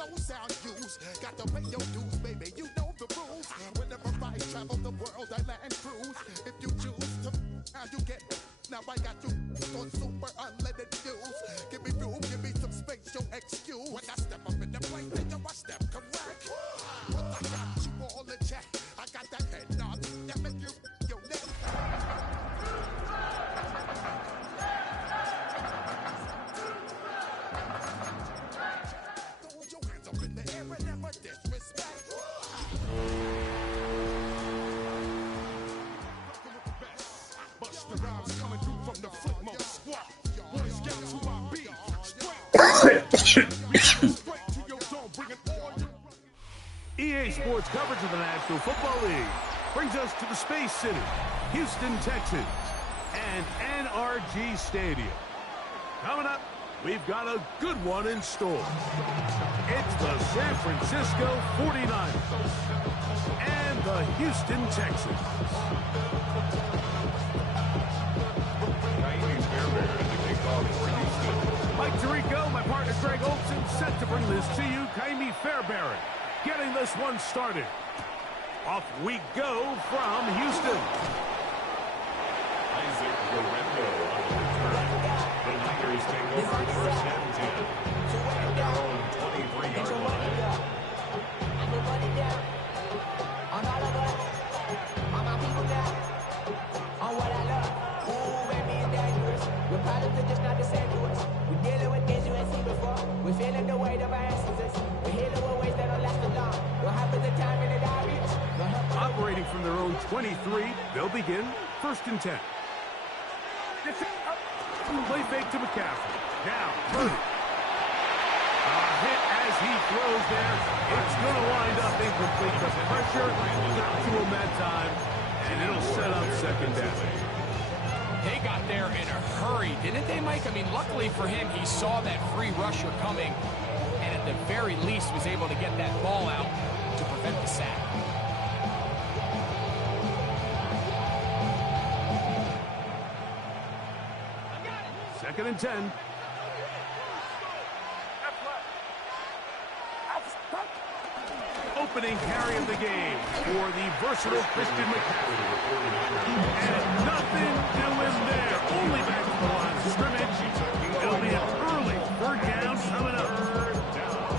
slow sound use. Got to pay your dues, baby, you know the rules. Whenever I travel the world, I land cruise. If you choose to, how you get. Now I got you on super unleaded views. Give me room, give me some space, your excuse. When I step up in the place, then I step correct. But I got you all in check. I got that head nod that make you your neck. Throw your hands up in the air and never disrespect. Busta Rhymes coming through from the footmost squad. Boy Scouts who I be. EA Sports coverage of the National Football League brings us to the Space City, Houston, Texas, and NRG Stadium. Coming up, we've got a good one in store. It's the San Francisco 49ers and the Houston Texans. Mike Tirico, my partner Greg Olson, set to bring this to you. Kaimi Fairbairn getting this one started. Off we go from Houston. Isaac Guerrero on the return. The Niners take over first and 10 at their own 23-yard line. We're feeling the weight of our ancestors. We're healing with ways that don't last long. What happens in time in the diaries? Operating from their own 23, they'll begin first and 10. Play fake to McCaffrey. Now, Purdy. A hit as he throws there. It's going to wind up incomplete. The pressure got to him that time, and it'll set up second down. They got there in a hurry, didn't they, Mike? I mean, luckily for him, he saw that free rusher coming, and at the very least was able to get that ball out to prevent the sack. Second and 10. Opening carry of the game for the versatile Christian McCaffrey. And nothing doing there. Only back to the line of scrimmage. It'll be an early third down coming up.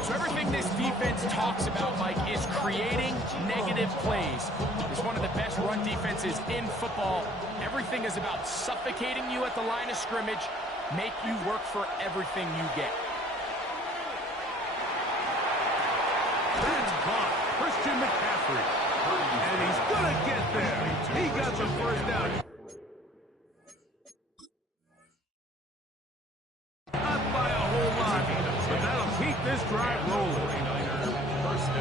So everything this defense talks about, Mike, is creating negative plays. It's one of the best run defenses in football. Everything is about suffocating you at the line of scrimmage, make you work for everything you get. That's caught. Christian McCaffrey. And he's going to get there. He got the first down. Not by a whole lot, but that'll keep this drive rolling.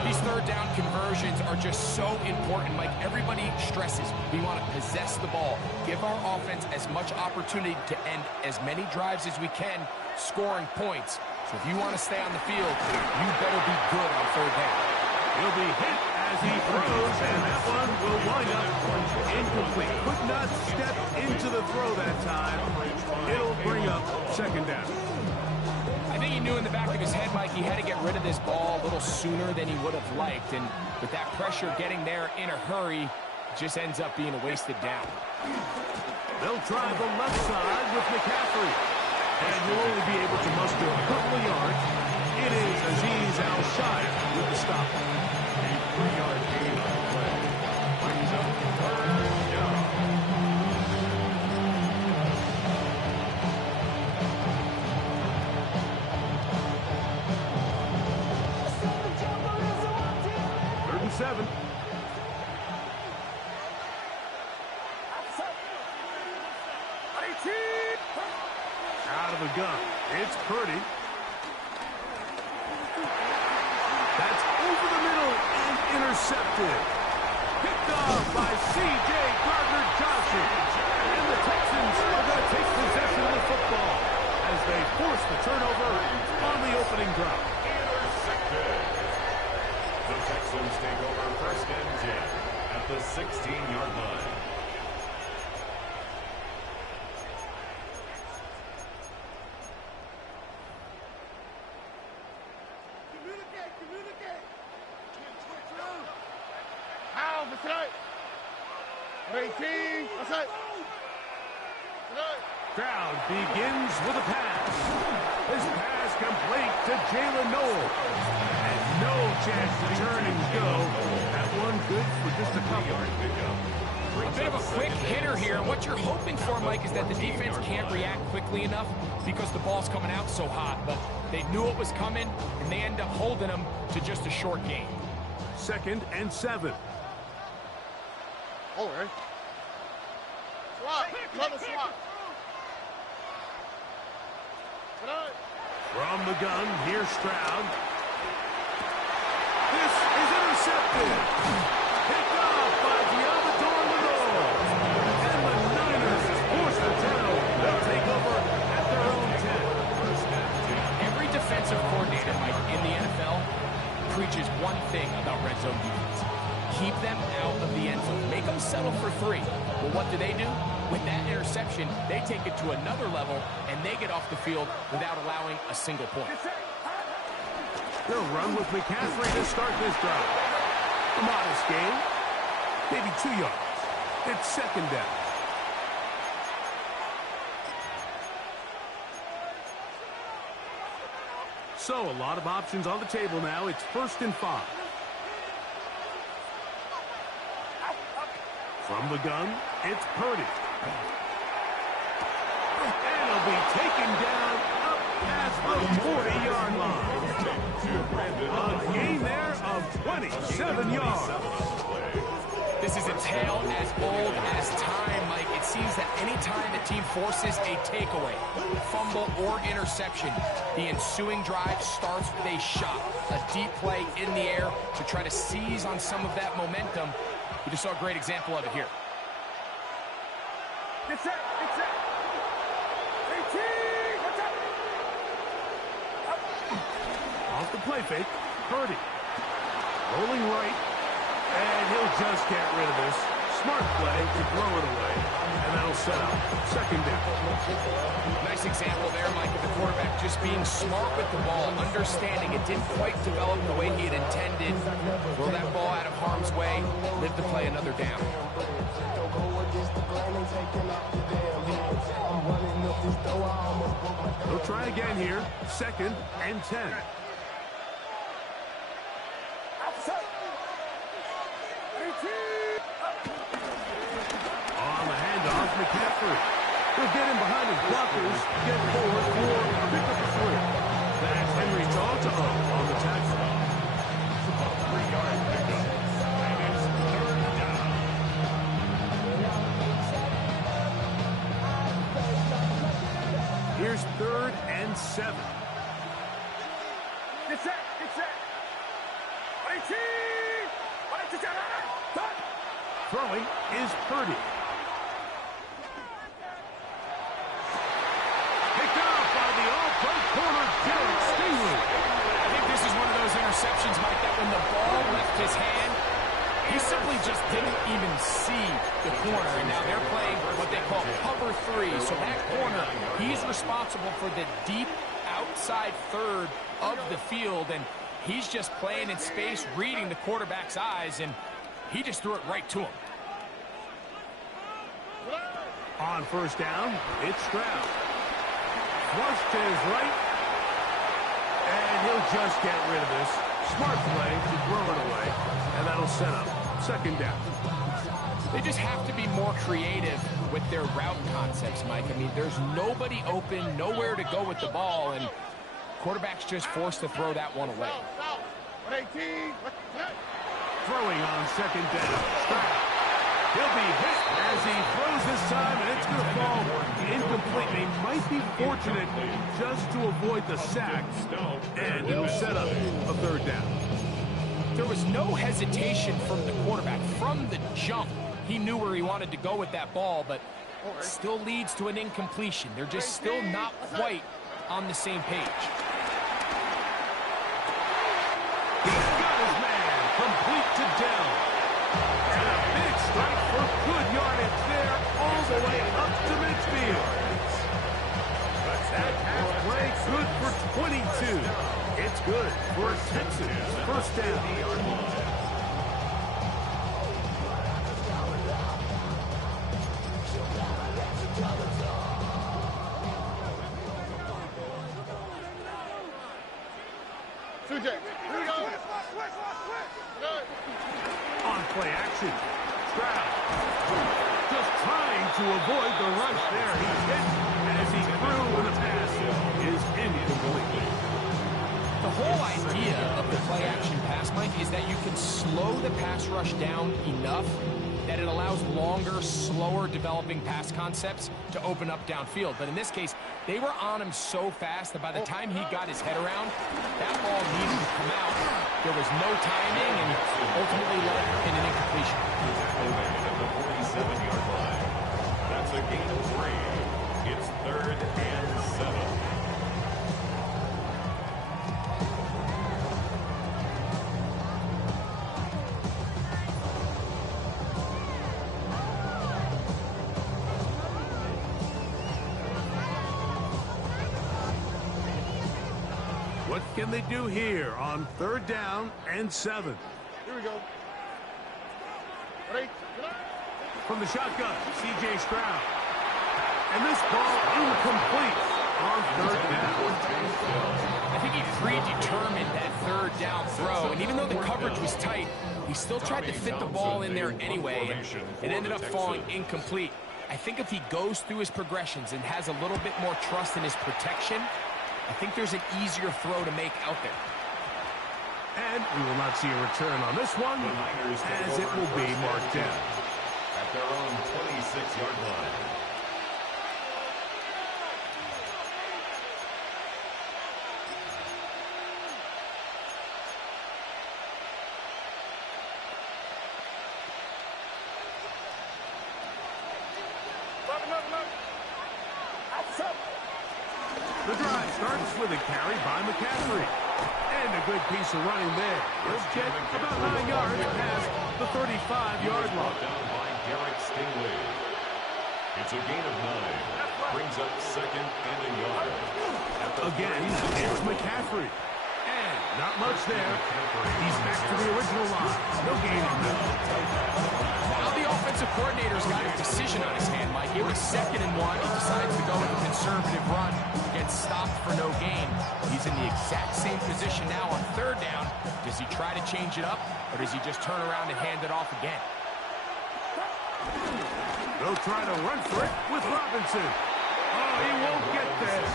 These third down conversions are just so important. Like everybody stresses, we want to possess the ball, give our offense as much opportunity to end as many drives as we can, scoring points. So if you want to stay on the field, you better be good on third down. He'll be hit as he throws, and that one will wind up incomplete. Could not step into the throw that time. It'll bring up second down. I think he knew in the back of his head, Mike, he had to get rid of this ball a little sooner than he would have liked. And with that pressure getting there in a hurry, it just ends up being a wasted down. They'll try the left side with McCaffrey. And you'll only be able to muster a couple of yards. It is Azeez Al-Shire with the stop. A 3-yard gain on the play. Brings up third down. Third and 7. Out of the gun. It's Purdy. That's over the middle and intercepted. Picked off by C.J. Gardner-Johnson. And the Texans are going to take possession of the football as they force the turnover on the opening drive. Intercepted. The Texans take over first and 10 at the 16-yard line. Communicate Stroud begins with a pass. His pass complete to Jalen Noel. And no chance to turn and go. That one good for just a couple. A bit of a quick hitter here, and what you're hoping for, Mike, is that the defense can't react quickly enough because the ball's coming out so hot, but they knew it was coming, and they end up holding them to just a short gain. 2nd and 7. All right. Swap. Another swap. From the gun, here's Stroud. This is intercepted. Picked off by Diablo. And the Niners force the turnover. They'll take over at their own 10. Every defensive coordinator, Mike, in the NFL preaches one thing about red zone defense. Keep them out of the end zone. Make them settle for 3. Well, what do? With that interception, they take it to another level, and they get off the field without allowing a single point. They'll run with McCaffrey to start this drive. A modest gain, maybe 2 yards. It's 2nd down. So a lot of options on the table now. It's 1st and 5. From the gun, it's Purdy. And he'll be taken down up past the 40-yard line. A gain there of 27 yards. This is a tale as old as time, Mike. It seems that any time a team forces a takeaway, fumble, or interception, the ensuing drive starts with a shot, a deep play in the air to try to seize on some of that momentum. We just saw a great example of it here. Get set, get set. 18, off the play fake, Purdy. Rolling right, and he'll just get rid of this. Smart play to throw it away, and that'll set up 2nd down. Nice example there, Mike, of the quarterback just being smart with the ball, understanding it didn't quite develop the way he had intended. Throw that ball out of harm's way, live to play another down. They'll try again here. 2nd and 10. On the handoff, McCaffrey. He'll get him behind his blockers, get forward for a pickup of 3. That's Henry Dalton on the tackle. 3-yard pickup. And it's 3rd down. Here's 3rd and 7. Get set, get set. 18. Throwing is Purdy. Picked off by the all-pro corner, Derek Stingley. I think this is one of those interceptions, Mike, that when the ball left his hand, he simply just didn't even see the corner. And now they're playing what they call cover 3. So that corner, he's responsible for the deep outside 3rd of the field. And he's just playing in space, reading the quarterback's eyes, and he just threw it right to him. On 1st down, it's Stroud. Flush to his right, and he'll just get rid of this. Smart play to throw it away, and that'll set up 2nd down. They just have to be more creative with their route concepts, Mike. I mean, there's nobody open, nowhere to go with the ball, and quarterback's just forced to throw that one away. 18. Throwing on 2nd down. Stroud. He'll be hit as he throws this time, and it's going to fall incomplete. He might be fortunate just to avoid the sack, and it'll set up a 3rd down. There was no hesitation from the quarterback. From the jump, he knew where he wanted to go with that ball, but it still leads to an incompletion. They're just still not quite on the same page. He's got his man complete to Dell. And a big strike for good yardage there all the way up to midfield. That halfway good for 22. It's good for a Texans 1st down. 2J. Here we go. On play action. Stroud just trying to avoid the rush there. He's hit as he threw with a pass is incomplete. The whole idea of the play-action pass, Mike, is that you can slow the pass rush down enough that it allows longer, slower developing pass concepts to open up downfield. But in this case, they were on him so fast that by the time he got his head around, that ball needed to come out. There was no timing, and ultimately led in an incompletion. At the 47-yard line. That's a gain of 3. It's 3rd and 7. What can they do here on 3rd down and 7? Here we go. Ready? From the shotgun, C.J. Stroud. And this ball incomplete on 3rd down. I think he predetermined that 3rd down throw, and even though the coverage was tight, he still tried to fit the ball in there anyway, and it ended up falling incomplete. I think if he goes through his progressions and has a little bit more trust in his protection, I think there's an easier throw to make out there. And we will not see a return on this one, as it will be marked down. At their own 26-yard line. The drive starts with a carry by McCaffrey. And a good piece of running there. He'll get about 9 yards past the 35-yard line. Down by Garrett Stingley. It's a gain of 9. Brings up 2nd and a yard. Again, it's McCaffrey. And not much there. He's back to the original line. No gaining now. Now the offensive coordinator's got a decision on his hand, Mike. It was 2nd and 1. He decides to go with a conservative run. Gets stopped for no gain. He's in the exact same position now on 3rd down. Does he try to change it up, or does he just turn around and hand it off again? They'll try to run for it with Robinson. Oh, he won't get there.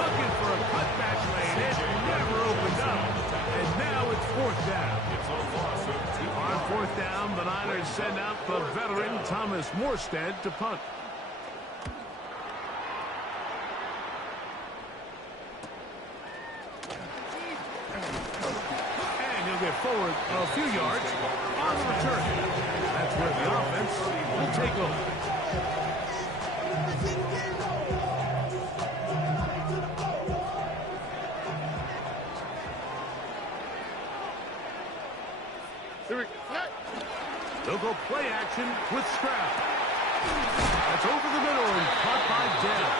Looking for a cutback lane. It never opened up. And now it's 4th down. On 4th down, the Niners send out the veteran Thomas Morstead to punt. And he'll get forward a few yards on the return. That's where the offense will take over. They'll go play action with Stroud. That's over the middle and caught by Dell.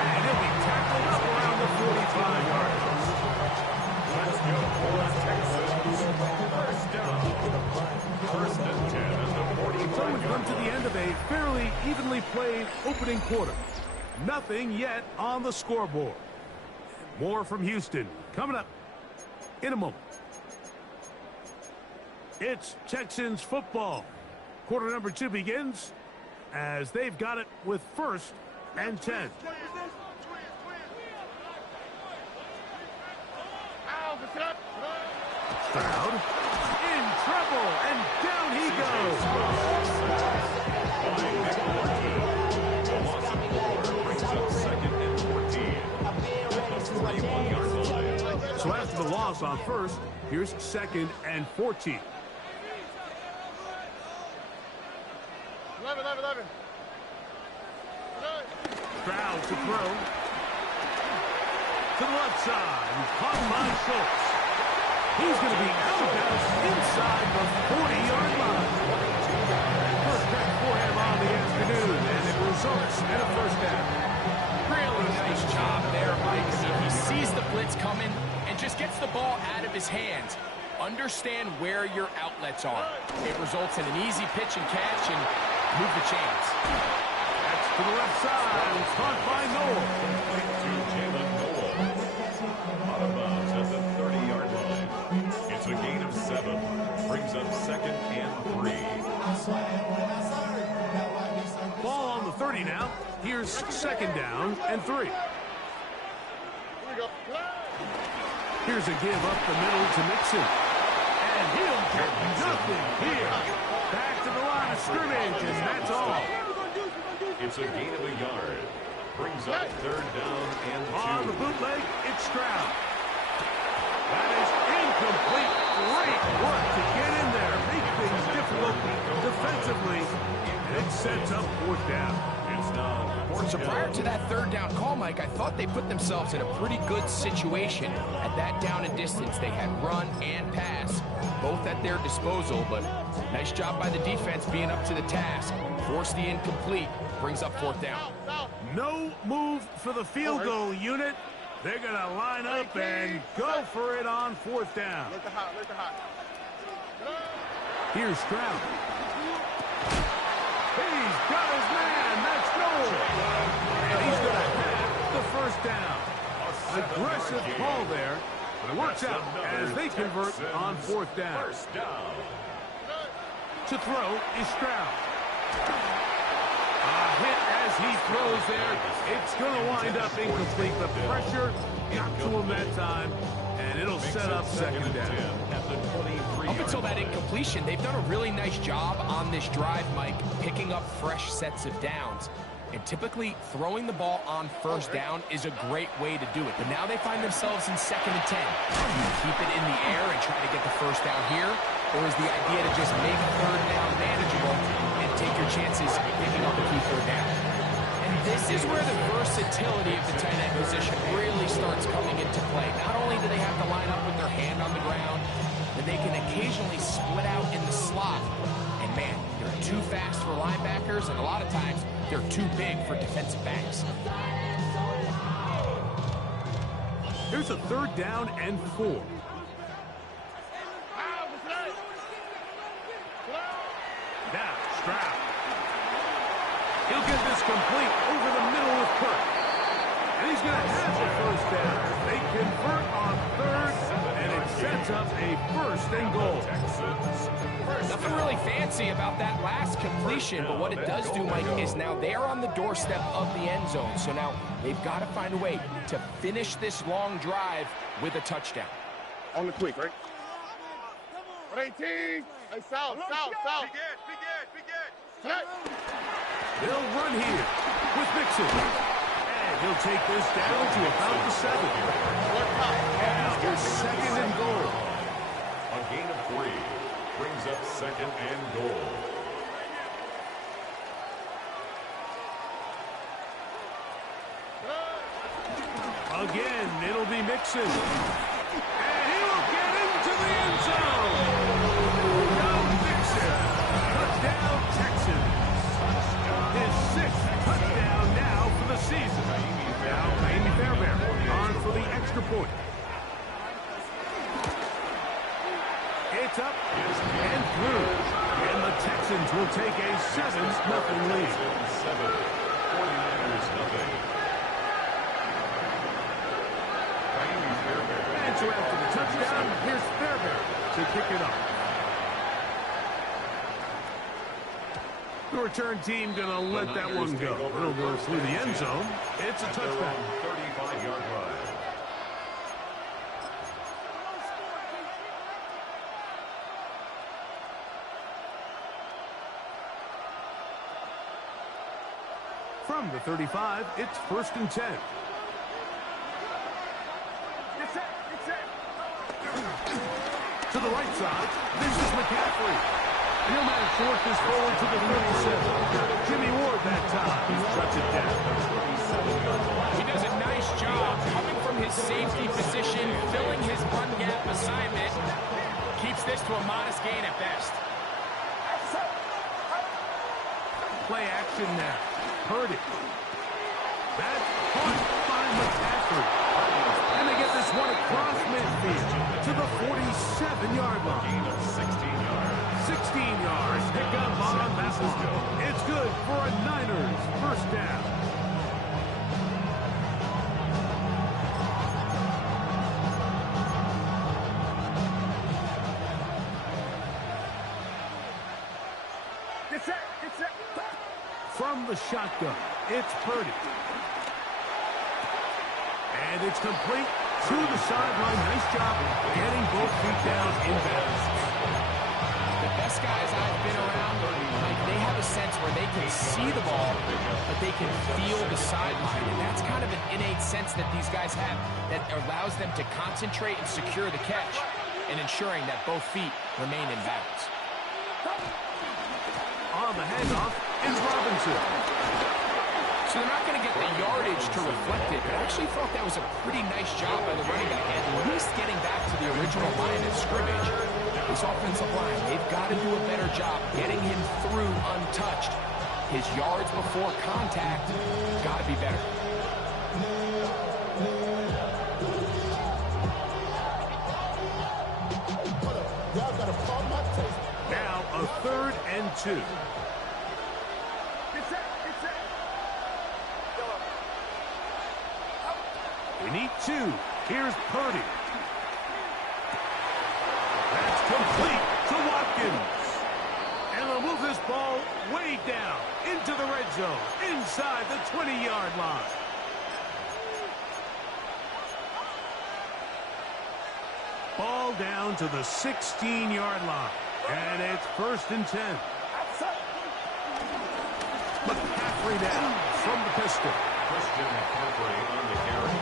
And he'll be tackled up around the 45-yard line. Let's go for Texans. 1st down. 1st and 10 at the 45. So we've come to the end of a fairly evenly played opening quarter. Nothing yet on the scoreboard. More from Houston coming up in a moment. It's Texans football. Quarter number 2 begins as they've got it with 1st and 10. Stroud in trouble, and down he goes. Brings up 2nd and 14. At the 31-yard line. So after the loss on 1st, here's 2nd and 14. 11. Stroud to throw. To the left side. He's caught by Schultz. He's going to be out of bounds inside the 40-yard line. First catch for him on the afternoon, and it results in a 1st down. Really nice job there, Mike. He sees the blitz coming and just gets the ball out of his hands. Understand where your outlets are. It results in an easy pitch and catch and move the chains. That's to the left side. It's caught by Noel. To Jalen Noel. Out of bounds at the 30. Here's second down and 3. Here's a give up the middle to Mixon. And he'll get nothing here. Back to the line of scrimmage, and that's all. It's a gain of a yard. Brings up third down and 2. On the bootleg, it's Stroud. That is incomplete. Great work to get in there. Make things difficult defensively. And it sets up fourth down. So prior to that third down call, Mike, I thought they put themselves in a pretty good situation. At that down and distance, they had run and pass, both at their disposal, but nice job by the defense being up to the task. Force the incomplete, brings up fourth down. No move for the field goal unit. They're going to line up and go for it on fourth down. Here's Stroud. He's got his man. That's goal. And he's going to have the first down. Aggressive call there. But it works out as they convert on fourth down. To throw is Stroud. A hit as he throws there. It's going to wind up incomplete. The pressure got to him that time, and it'll set up second down. Up until that incompletion, they've done a really nice job on this drive, Mike, picking up fresh sets of downs. And typically, throwing the ball on first down is a great way to do it. But now they find themselves in 2nd and 10. Do you keep it in the air and try to get the first down here? Or is the idea to just make third down manageable and take your chances picking up a key third down? And this is where the versatility of the tight end position really starts coming into play. Not only do they have to line up with their hand on the ground, but they can occasionally split out in the slot. And man, they're too fast for linebackers, and a lot of times they're too big for defensive backs. Here's a third down and 4. Now, Stroud. He'll get this complete over the middle with Kirk. And he's going to have the first down. They convert on third, and it sets up a first and goal. Nothing really fancy about that last completion, but what it does do, Mike, is now they're on the doorstep of the end zone. So now they've got to find a way to finish this long drive with a touchdown. On the quick, right? 18. Hey, south. They'll run here with Mixon. And he'll take this down to about the 7. Now here's second and goal. A gain of 3 brings up second and goal. Again, it'll be Mixon. And he will get into the end zone. Now Mixon. Touchdown, Texans. His 6th touchdown now for the season. Now Amy Fairbairn on for the extra point. It's up and through. And the Texans will take a 7-0 lead. 7, 49ers nothing. And so after the touchdown, here's Fairbairn to kick it off. The return team going to let that one go. It'll go through the end zone. It's a touchback. 35-yard line. From the 35, it's 1st and 10. To the right side, this is McCaffrey. He'll manage to work this forward to the 37. Jimmy Ward that time shuts it down. He does a nice job coming from his safety position, filling his run gap assignment. Keeps this to a modest gain at best. Play action now. Purdy. That's caught by McCaffrey. And they get this one across midfield to the 47-yard line. Gain of 16 yards. 16 yards. Pick up on that one. It's good for a Niners first down. From the shotgun, it's Purdy. And it's complete to the sideline. Nice job getting both feet down in bounds. The best guys I've been around, like, they have a sense where they can see the ball, but they can feel the sideline. And that's kind of an innate sense that these guys have that allows them to concentrate and secure the catch and ensuring that both feet remain in bounds. On the handoff, it's Robinson. So they're not going to get the yardage to reflect it, but I actually thought that was a pretty nice job by the running back, at least getting back to the original line of scrimmage. This offensive line, they've got to do a better job getting him through untouched. His yards before contact got to be better. Now a 3rd and 2. We need 2. Here's Purdy. That's complete to Watkins. And they'll move this ball way down into the red zone, inside the 20-yard line. Ball down to the 16-yard line. And it's 1st and 10. McCaffrey down from the pistol. Christian McCaffrey on the carry.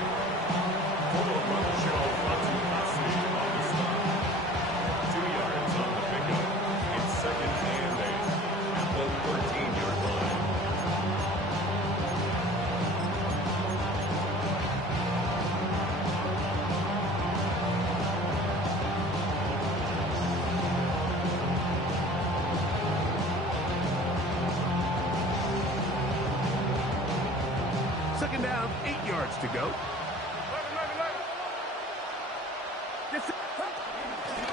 Total run the show, on the stop. 2 yards on the pickup. It's 2nd and 8 at the 13-yard line. Second down, 8 yards to go.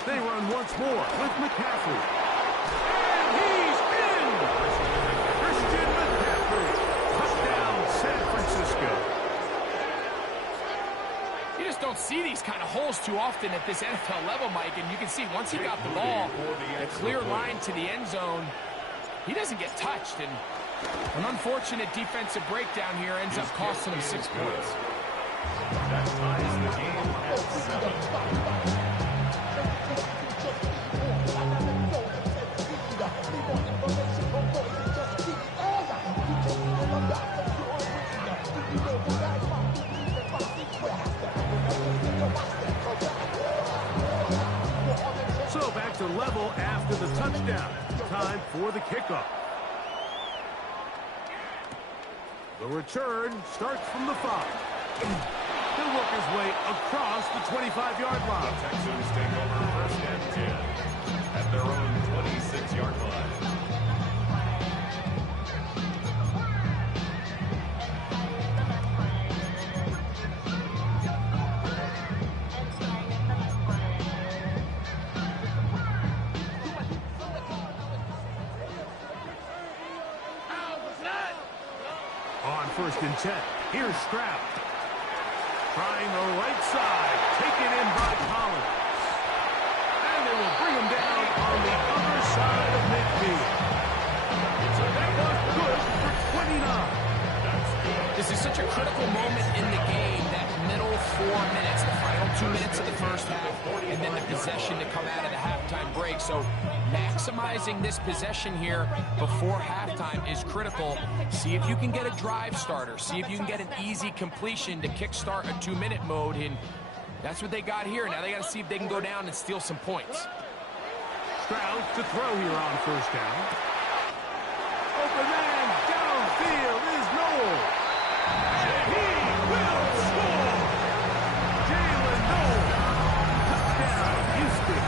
They run once more with McCaffrey. And he's in! Christian McCaffrey. Touchdown, San Francisco. You just don't see these kind of holes too often at this NFL level, Mike, and you can see once he got the ball, a clear line to the end zone, he doesn't get touched, and an unfortunate defensive breakdown here ends up costing him 6 points. That ties the game at 7. So back to level after the touchdown. Time for the kickoff. The return starts from the 5. He'll work his way across the 25-yard line. The Texans take over 1st and 10 at their own 26-yard line. On 1st and 10, here's Stroud. Trying the right side, taken in by Collins. And they will bring him down on the other side of midfield. So that was good for 29. This is such a critical moment in the game, that middle 4 minutes, the final 2 minutes of the first half, and then the possession to come out of the halftime break. So maximizing this possession here before halftime is critical. See if you can get a drive starter. See if you can get an easy completion to kickstart a 2-minute mode, and that's what they got here. Now they got to see if they can go down and steal some points. Stroud to throw here on 1st down. Open man downfield is Noel. And he will score! Jalen Noel. Touchdown, Houston.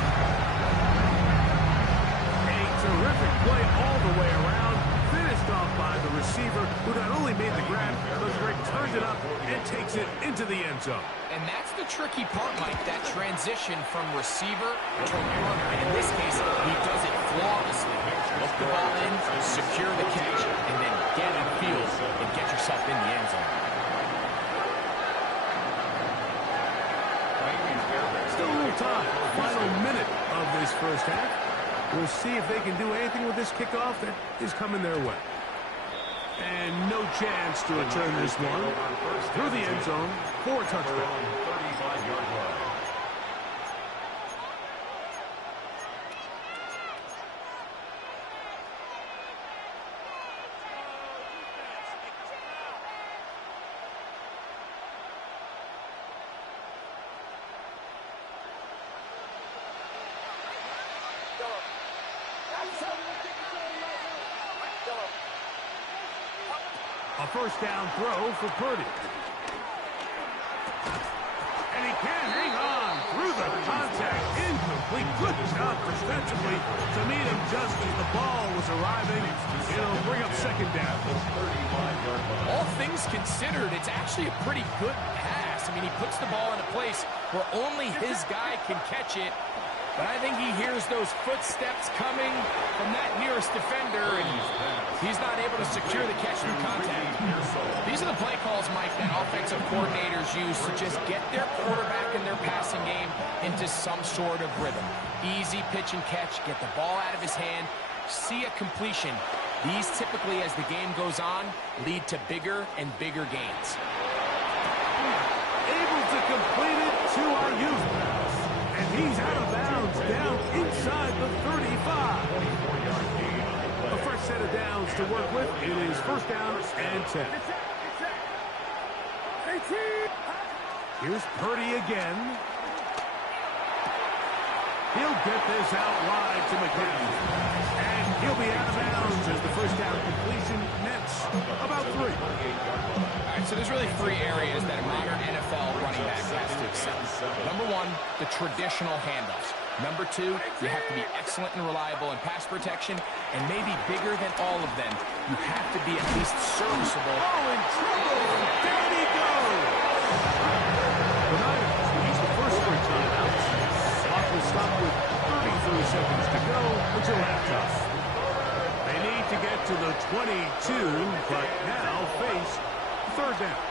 A terrific play all the way around. Finished off by the receiver, who not only made the grab, but returned it up and takes it into the end zone. And that's the tricky part, Mike, that transition from receiver to runner. And in this case, he does it flawlessly. Look the ball in, secure the catch, and then get in the field and get yourself in the end zone. Still a little time. Final minute of this first half. We'll see if they can do anything with this kickoff that is coming their way. And no chance to return this one through the end zone for a touchdown. 35-yard line. A first down throw for Purdy. And he can hang on through the contact. Incomplete. Good job defensively to meet him just as the ball was arriving. It'll bring up second down. All things considered, it's actually a pretty good pass. I mean, he puts the ball in a place where only his guy can catch it. But I think he hears those footsteps coming from that nearest defender, and he's not able to secure the catch through contact. These are the play calls, Mike, that offensive coordinators use to just get their quarterback and their passing game into some sort of rhythm. Easy pitch and catch, get the ball out of his hand, see a completion. These typically, as the game goes on, lead to bigger and bigger gains. Able to complete it to Ayuk. And he's out of bounds, down inside the 35. A fresh set of downs to work with. It is first down and 10. Here's Purdy again. He'll get this out wide to McCaffrey. And he'll be out of bounds as the first down completion nets about 3. All right, so there's really 3 areas that a modern NFL running back has to excel. Number 1, the traditional handoffs. Number 2, you have to be excellent and reliable in pass protection. And maybe bigger than all of them, you have to be at least serviceable. Oh, in trouble! Down he goes! The Niners use the first 3 timeouts. Clock will stop with 33 seconds to go until halftime. They need to get to the 22, but now face third down.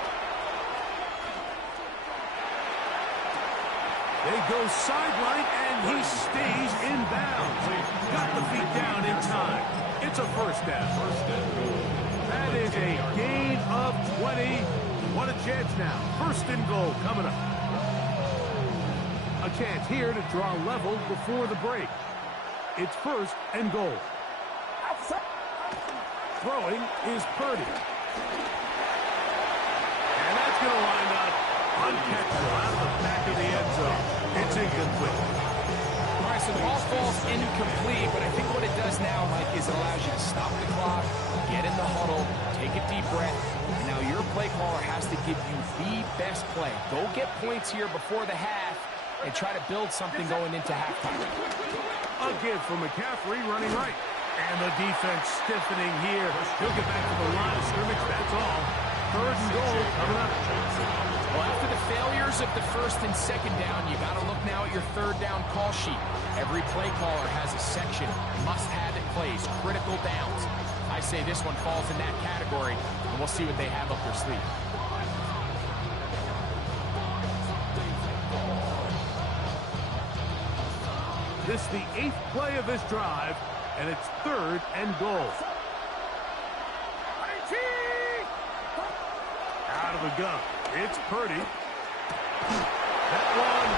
They go sideline, and he stays in bounds. Got the feet down in time. It's a first down. That is a gain of 20. What a chance now. First and goal coming up. A chance here to draw level before the break. It's first and goal. Throwing is Purdy. And that's going to wind up uncatchable out of the back of the end zone. It's incomplete. All right, so the ball falls incomplete, but I think what it does now, Mike, is it allows you to stop the clock, get in the huddle, take a deep breath, and now your play caller has to give you the best play. Go get points here before the half and try to build something going into halftime. A give for McCaffrey running right. And the defense stiffening here. He'll get back to the line of scrimmage, that's all. Third and goal coming up. Well, after the failures of the first and second down, you got to look now at your third down call sheet. Every play caller has a section, must-have it plays, critical downs. I say this one falls in that category, and we'll see what they have up their sleeve. This is the 8th play of this drive, and it's third and goal. Out of the gun. It's Purdy. That one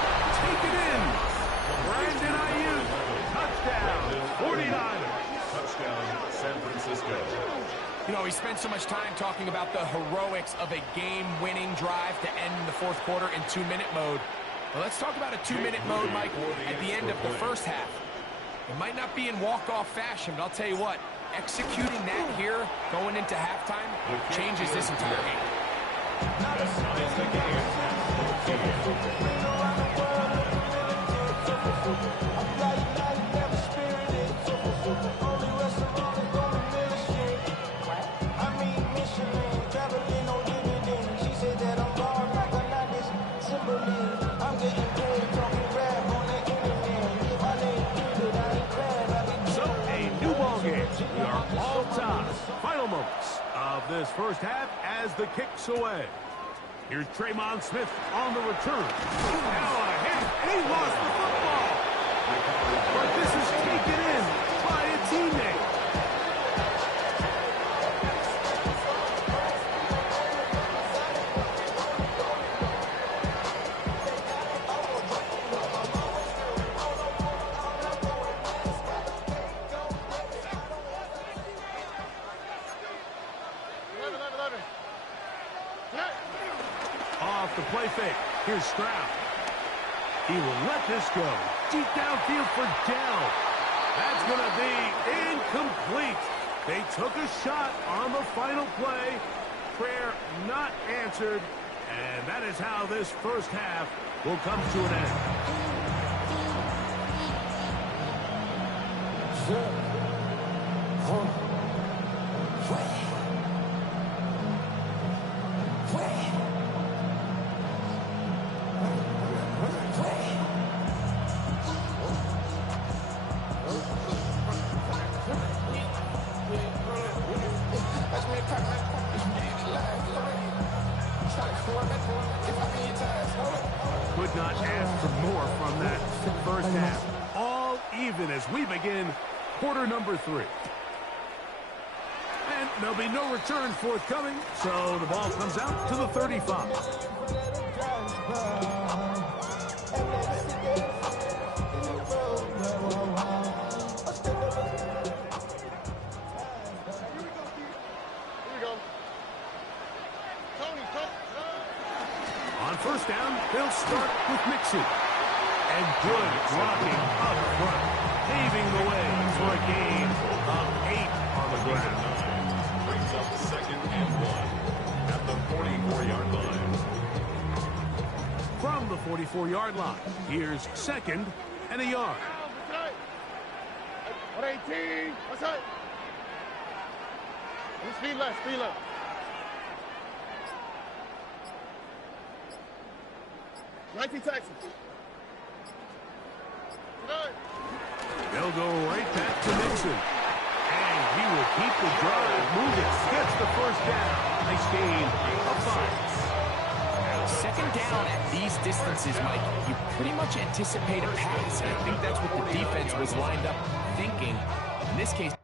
taken in. Brandon Ayuk. Touchdown. 49ers. Touchdown, San Francisco. You know, we spent so much time talking about the heroics of a game-winning drive to end the fourth quarter in 2-minute mode. Well, let's talk about a 2-minute mode, Mike, at the end of the first half. It might not be in walk-off fashion, but I'll tell you what, executing that here going into halftime changes this entire game. We are all tied. Final moments of this first half as the kick's away. Here's Tremon Smith on the return. Now a hit, and he lost the football. But this is taken in by a teammate. fake. Here's Stroud. He will let this go. Deep downfield for Dell. That's going to be incomplete. They took a shot on the final play. Prayer not answered. And that is how this first half will come to an end. Could not ask for more from that first half. All even as we begin quarter number 3. And there'll be no return forthcoming, so the ball comes out to the 35. On first down, they'll start with Mixon. And good blocking up front, paving the way for a gain of 8 on the ground. Brings up 2nd and 1 at the 44-yard line. From the 44-yard line, here's 2nd and a yard. 118. What's up? Speed left, speed left. Texas. They'll go right back to Mixon. And he will keep the drive moving. Gets the first down. Nice gain of 5. Second down at these distances, Mike, you pretty much anticipate a pass. And I think that's what the defense was lined up thinking. In this case,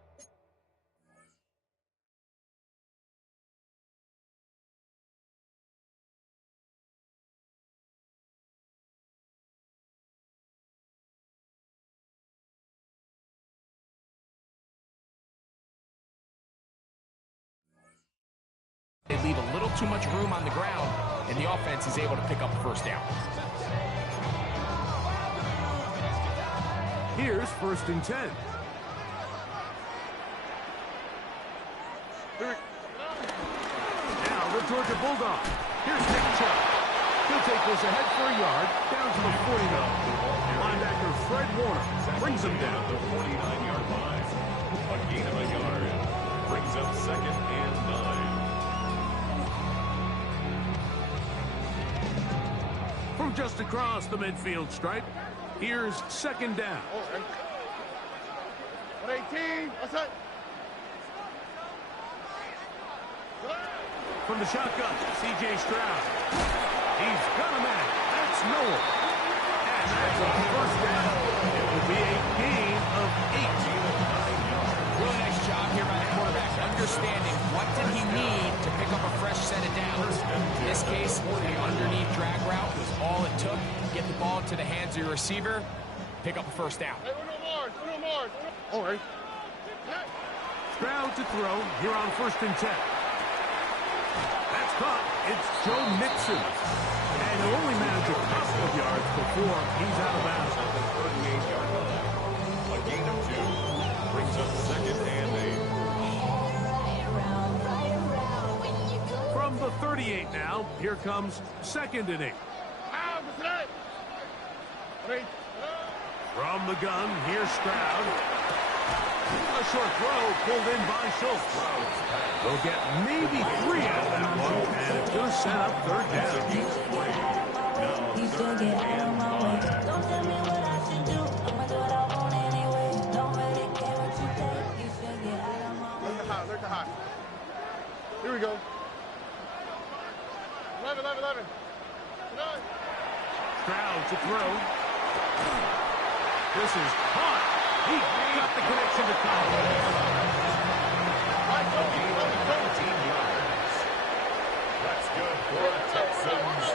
they leave a little too much room on the ground, and the offense is able to pick up a first down. Here's 1st and 10. Now the Georgia Bulldogs. Here's Nick Chubb. He'll take this ahead for a yard, down to the 49. Linebacker Fred Warner brings him down to the 49-yard line. A gain of a yard. Brings up 2nd and 9. From just across the midfield stripe, here's 2nd down. 118. What's up? From the shotgun, C.J. Stroud. He's got a man. That's Noel. And that's a first down. It will be a gain of 8. Really nice job here by the quarterback, understanding what did he need to pick up a fresh set of downs. In this case, the underneath drag route was all it took. Get the ball to the hands of your receiver, pick up a first down. Hey, no more. All right. Stroud to throw here on 1st and 10. That's caught. It's Joe Mixon. And he'll only manage a couple of yards before he's out of bounds. At the 38-yard line. A gain of 2. Brings up 2nd and 8. From the 38 now, here comes 2nd and 8. From the gun, here's Stroud. A short throw pulled in by Schultz. They'll get maybe 3 out of that one, and it's going to set up 3rd down. You should get out of my way. Don't tell me what I should do. I'ma do what I want anyway. Don't really care what you think. You should get out of my way. Look the hot. Here we go. 11. Stroud to throw. This is hot. He got the connection to Collins. That's good for the Texans.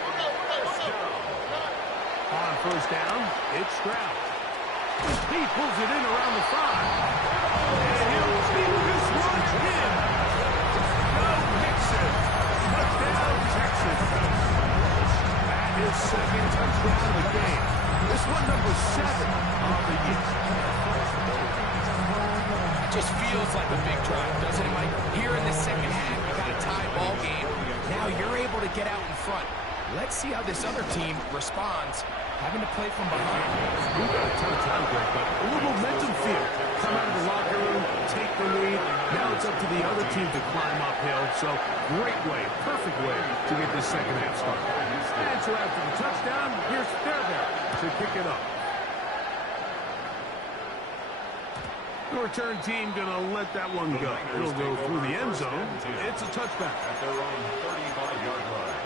On first down, it's Stroud. He pulls it in around the 5. And he'll steal this one in. Go Mixon. Touchdown, Texas. his second touchdown of the game. This one number 7 on the year. It just feels like a big drive, doesn't it, Mike? Here in the second half, you got a tie ball game. Now you're able to get out in front. Let's see how this other team responds, having to play from behind. We've got a ton of time break, but a little momentum feel. Come out of the locker room, take the lead. Now it's up to the other team to climb uphill. So great way, perfect way to get this second half started. And so after the touchdown, here's Fairbairn to kick it up. The return team going to let that one go. It'll go through the end zone. It's a touchback. At their own 35-yard line.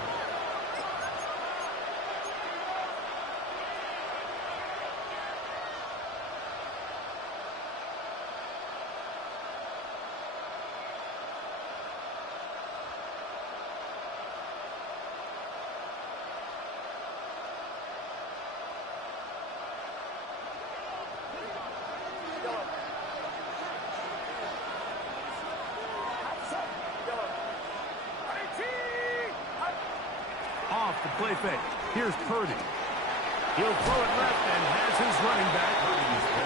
Off the play fake. Here's Purdy. He'll throw it left and has his running back.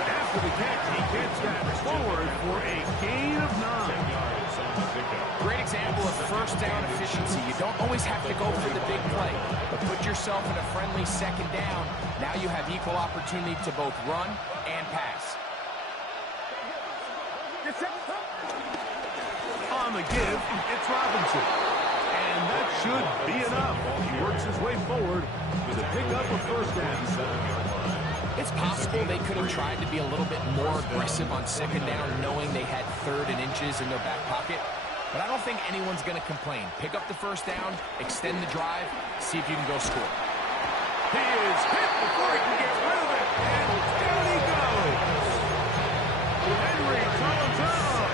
After the catch, he gets that forward for a gain of 9. Great example of first down efficiency. You don't always have to go for the big play, but put yourself in a friendly second down. Now you have equal opportunity to both run and pass. On the give, it's Robinson. And that should be enough. He works his way forward to the pickup of first down. It's possible they could have tried to be a little bit more aggressive on second down, knowing they had 3rd and inches in their back pocket. But I don't think anyone's going to complain. Pick up the first down, extend the drive, see if you can go score. He is hit before he can get rid of it. And down he goes. Henry Tolentino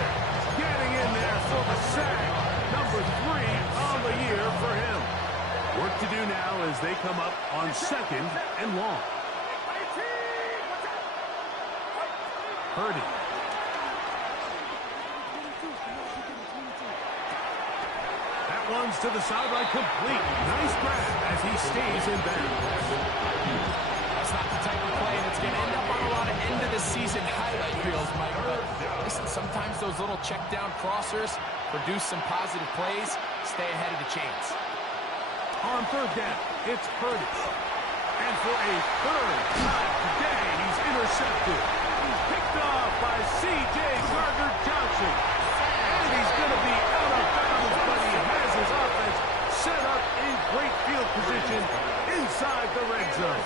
getting in there for the sack. Number 3 on the year for him. Work to do now as they come up on 2nd and long. Purdy. That one's to the sideline complete. Nice grab as he stays in bounds. That's not the type of play that's going to end up on a lot of end-of-the-season highlight reels, Mike. But listen, sometimes those little check-down crossers produce some positive plays, stay ahead of the chains. On 3rd down, it's Purdy. And for a 3rd time today, he's intercepted. He's picked off by C.J. Gardner-Johnson. And he's going to be out of bounds, but he has his offense set up in great field position inside the red zone.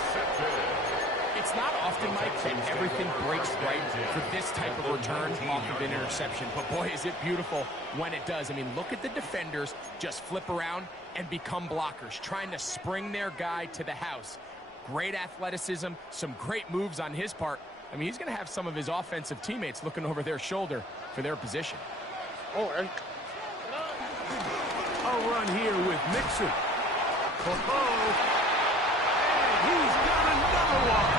It's not often, Mike, that everything breaks right for this type of return off of an interception. But, boy, is it beautiful when it does. I mean, look at the defenders just flip around and become blockers, trying to spring their guy to the house. Great athleticism, some great moves on his part. I mean, he's going to have some of his offensive teammates looking over their shoulder for their position. Oh, and A run here with Mixon. And he's got another one.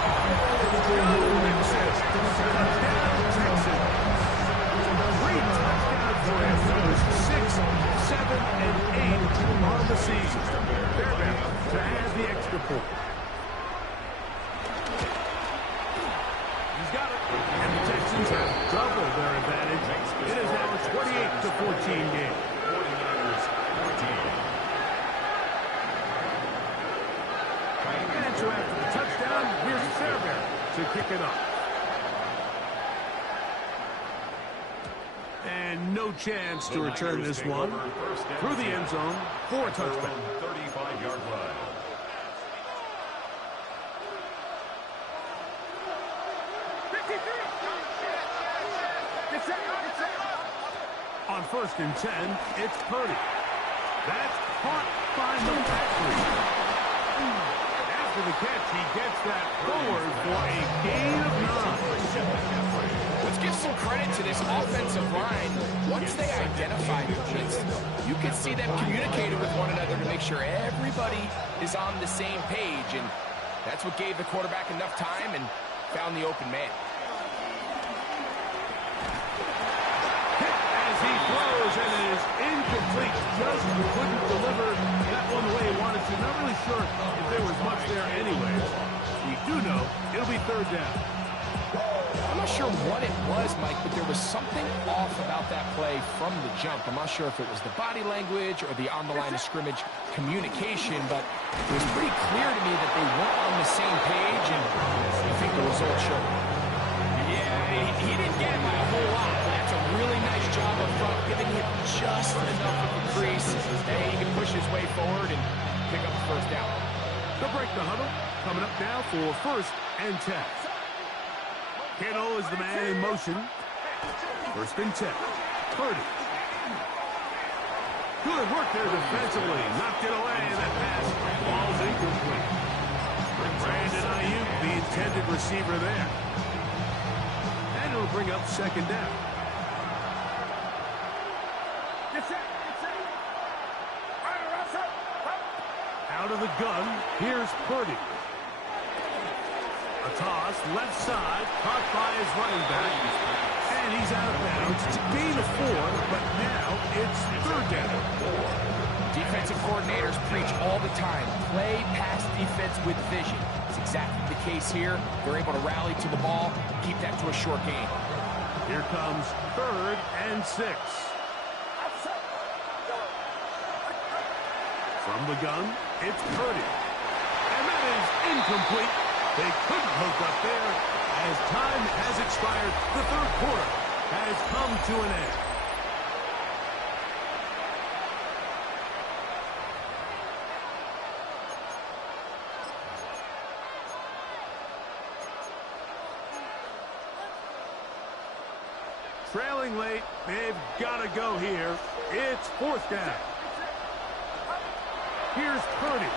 Mixon. Touchdown, Texans. 3 touchdowns for him. Numbers 6, 7, and 8 on the season. Fairbairn to add the extra point. He's got it. And the Texans have doubled their advantage. It is now a 28-14 game. 49ers 14. And so after the touchdown, here's Fairbairn to kick it up. And no chance to return this one. Through the end zone for a touchback. 35-yard line. On 1st and 10, it's Purdy. That's caught by McCaffrey. After the catch, he gets that forward for a gain of 9. Let's give some credit to this offensive line. Once they identify the blitz, you can see them communicating with one another to make sure everybody is on the same page. And that's what gave the quarterback enough time and found the open man. He throws and it is incomplete. Just couldn't deliver that going the way he wanted to. Not really sure if there was much there anyways. We do know it'll be third down. I'm not sure what it was, Mike, but there was something off about that play from the jump. I'm not sure if it was the body language or the on-the-line of scrimmage communication, but it was pretty clear to me that they weren't on the same page, and I think the result showed. Yeah, he didn't get it by a whole lot, but that's a really nice job up front, giving him just enough of a crease that he can push his way forward and pick up the first down. They'll break the huddle. Coming up now for 1st and 10. Kittle is the man in motion. 1st and 10. Purdy. Good work there defensively. Knocked it away, and that pass falls incomplete. Brandon Ayuk, the intended receiver there. And it'll bring up 2nd down. Out of the gun, here's Purdy. A toss, left side, caught by his running back, and he's out of bounds. It's a gain of 4, but now it's 3rd down. Defensive coordinators preach all the time, play pass defense with vision. It's exactly the case here. They're able to rally to the ball, keep that to a short gain. Here comes 3rd and 6. From the gun, it's Purdy. And that is incomplete. They couldn't hook up there as time has expired. The 3rd quarter has come to an end. Trailing late, they've got to go here. It's 4th down. Here's Purdy.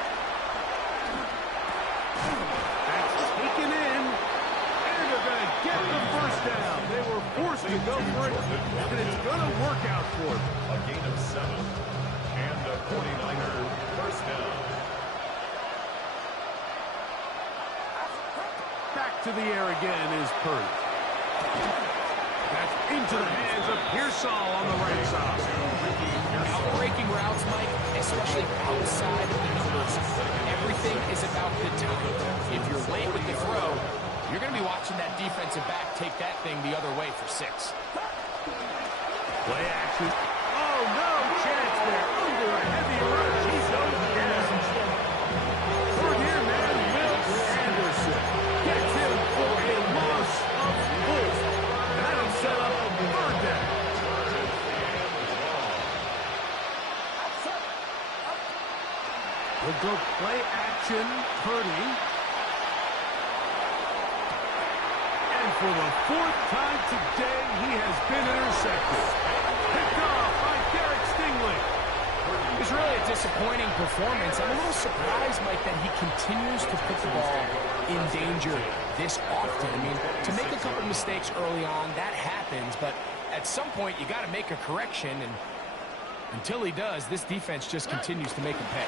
That's taken in, and they're going to get the 1st down. They were forced to go for it, and it's going to work out for them. A gain of 7, and the 49er 1st down. Back to the air again is Purdy. That's into the hands of Pearsall on the right side. Breaking routes, Mike, especially outside of the numbers, everything is about the time. If you're late with the throw, you're going to be watching that defensive back take that thing the other way for 6. Play action. Oh, no chance there. Under a heavy rush. He goes down. Third here, man, Will Anderson gets him for a loss of 4. That'll set up 3rd down. We'll go play action, Purdy. And for the 4th time today, he has been intercepted. Picked off by Derek Stingley. It's really a disappointing performance. I'm a little surprised, Mike, that he continues to put the ball in danger this often. I mean, to make a couple mistakes early on, that happens, but at some point, you got to make a correction, and until he does, this defense just continues to make him pay.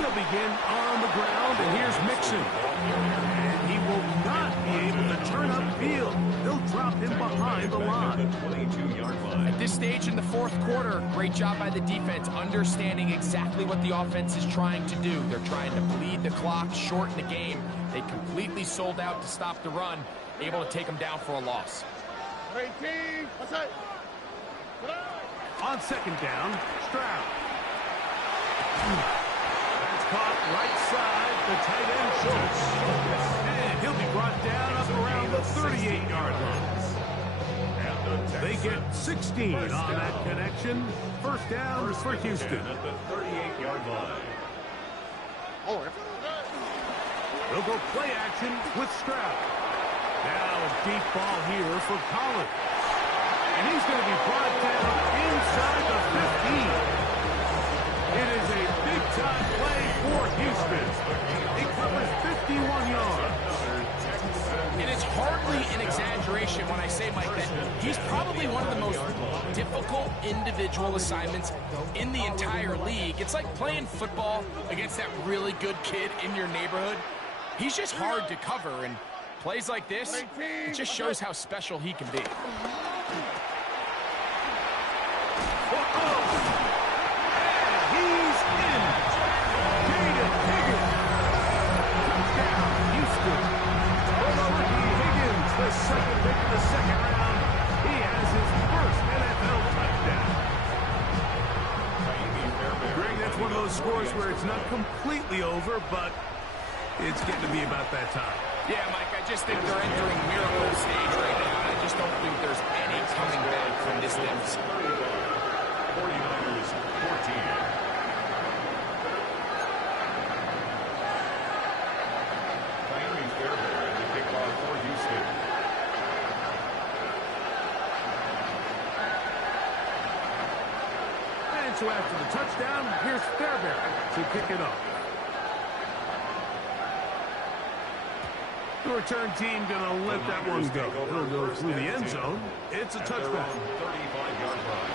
They'll begin on the ground, and here's Mixon. And he will not be able to turn upfield. They'll drop him behind the line. 22-yard line. At this stage in the 4th quarter, great job by the defense, understanding exactly what the offense is trying to do. They're trying to bleed the clock, shorten the game. They completely sold out to stop the run, able to take them down for a loss. 18, what's that? On 2nd down, Stroud. That's caught right side, the tight end Schultz. And he'll be brought down up around the 38-yard line. They get 16 on that connection. 1st down for Houston. At the 38-yard line. They'll go play action with Stroud. Now a deep ball here for Collins. And he's going to be brought down inside the 15. It is a big-time play for Houston. He covers 51 yards. And it's hardly an exaggeration when I say, Mike, that he's probably one of the most difficult individual assignments in the entire league. It's like playing football against that really good kid in your neighborhood. He's just hard to cover, and plays like this, it just shows how special he can be. He's in. where it's not completely over, but it's getting to be about that time. Yeah, Mike, I just think they're entering miracle stage right now, and I just don't think there's any coming back from this deficit. 49ers 14. Miami Fairbairn and the kickoff for Houston. And so after the touchdown, here's Fairbairn to kick it off. The return team going to let that one go. It'll go through the end zone. It's a touchback. 35-yard line.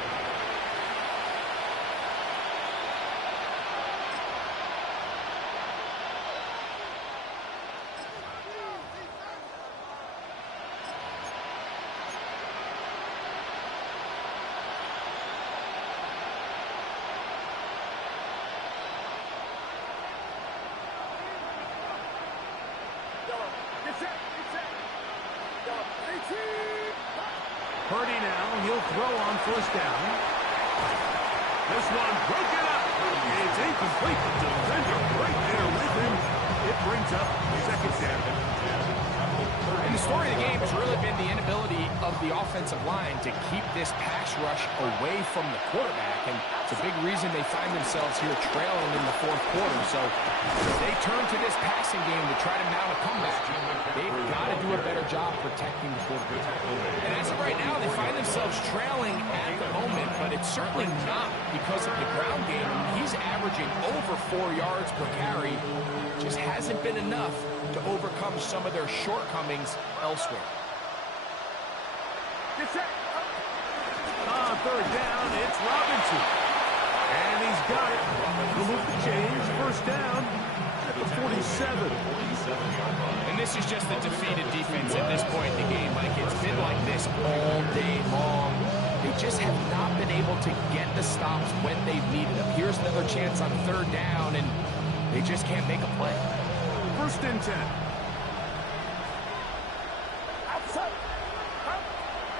Purdy now, he'll throw on first down. This one broken up. It's incomplete. The defender right there with him. It brings up second down. And the story of the game has really been the inability of the offensive line to keep this pass rush away from the quarterback. And it's a big reason they find themselves here trailing in the fourth quarter. So they turn to this passing game to try to mount a comeback. They've got to do a better job protecting the quarterback. And as of right now, they find themselves trailing at the moment, but it's certainly not because of the ground game. I mean, he's averaging over 4 yards per carry. Just hasn't been enough to overcome some of their shortcomings elsewhere. On third down, it's Robinson. And he's got it. He'll move the chains. First down at the 47. And this is just a defeated defense at this point in the game. Like, it's been like this all day long. They just have not been able to get the stops when they've needed them. Here's another chance on third down, and they just can't make a play. First and 10.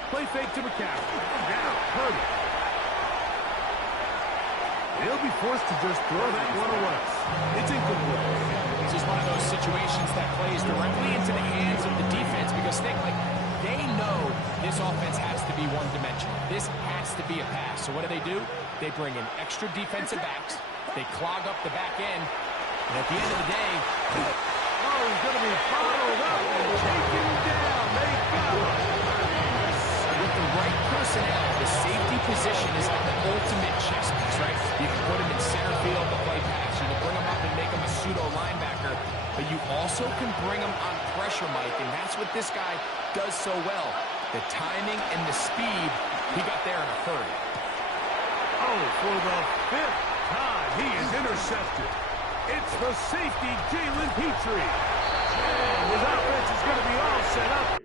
Play fake to McCaffrey. Now, Purdy. He'll be forced to just throw that one away. It's incomplete. This is one of those situations that plays directly into the hands of the defense because they know this offense has to be one-dimensional. This has to be a pass. So what do? They bring in extra defensive backs. They clog up the back end. And at the end of the day, he's going to be followed up and taken down. They got him. With the right personnel, the safety position is like the ultimate chess piece, right? You can put him in center field to play pass. You can bring him up and make him a pseudo linebacker. But you also can bring him on pressure, Mike, and that's what this guy does so well. The timing and the speed, he got there in a hurry. Oh, for the fifth time, he is intercepted. It's the safety, Jalen Petrie. And his offense is going to be all set up